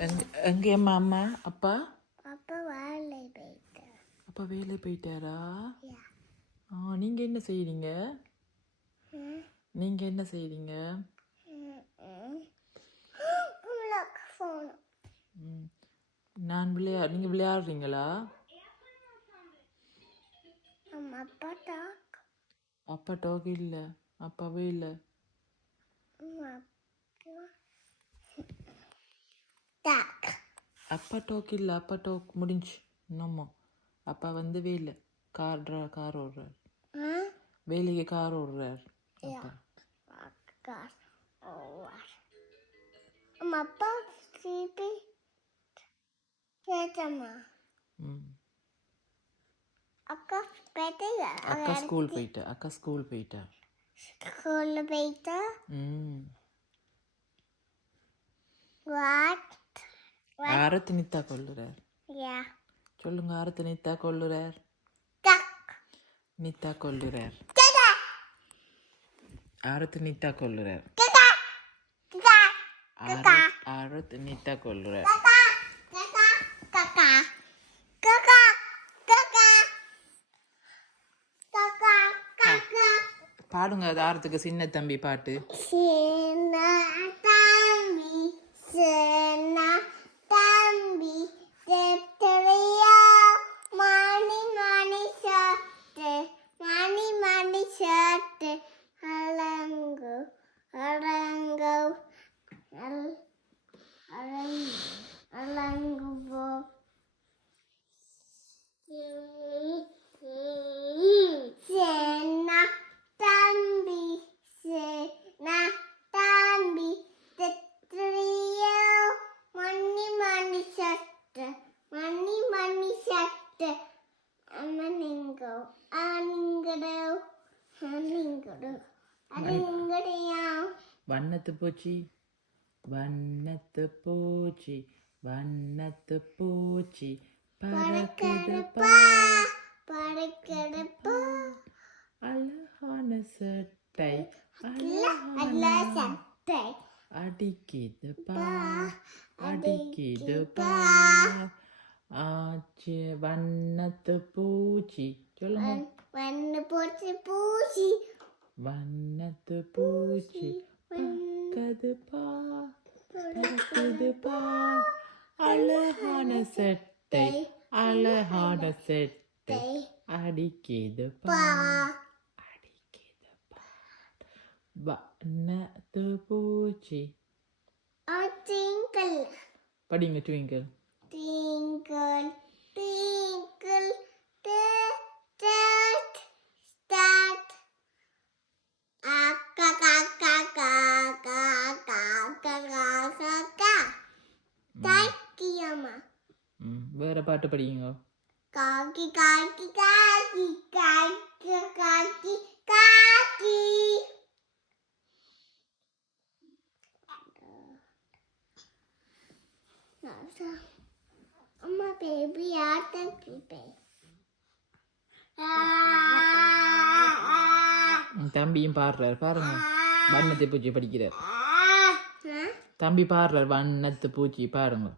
எங்கே அம்மா அம்மா அப்பா அப்பா வேலை போயிட்டார். அப்பா வேலை போயிட்டாரா? நீங்கள் என்ன செய்கிறீங்க? நீங்கள் என்ன செய்கிறீங்க? நான் நீங்கள் விளையாடுறீங்களா? அப்பா டாக் இல்லை, அப்பாவே இல்லை. அப்பா டாக் இல்லை, அப்பா டாக் முடிஞ்சு இன்னும்மா. அப்பா வந்து வேலை கார் ஓடுறார், வேலைக்கு கார் ஓடுறார் அப்பா. அக்கா ஸ்கூல் போயிட்டா. ஆரத்து நித்தா கொள்ளுறார். சொல்லுங்க, ஆரத்து நித்தா கொள்ளுறார். நித்தா கொள்ளுறார். ஆரத்து நித்தா கொள்ளுறார். ஆரத்து நித்தா கொள்ளுறார். பாடுங்க அது ஆரத்துக்கு சின்ன தம்பி பாட்டு. வண்ணத்து பூச்சி வண்ணத்து பூச்சி வண்ணத்து பூச்சி பறக்குதுப்பா பறக்குதுப்பா. அழகான சட்டை அழகான சட்டை அடிக்குதுப்பா அடிக்குதுப்பா. ஆச்சு வண்ணத்து பூச்சி. சொல்லுங்க, வண்ணத்து பூச்சி வண்ணத்து பூச்சி பறக்குதுப்பா பறக்குதுப்பா. அழகான சட்டை அழகான சட்டை அடிக்குதுப்பா அடிக்குதுப்பா. வண்ணத்து பூச்சி. படிங்க. ட்விங்கிள் ட்விங்கிள் ட்விங்கிள் வேற பாட்டு படிங்க. காக்கி காக்கி காக்கி காக்கி காக்கி காக்கி. அம்மா பேபி ஆட்ட பேபி. தம்பியும் பாடுறார் பாருங்க. வண்ணத்து பூச்சி படிக்கிறார். தம்பி பாடுறார் வண்ணத்து பூச்சி பாருங்க.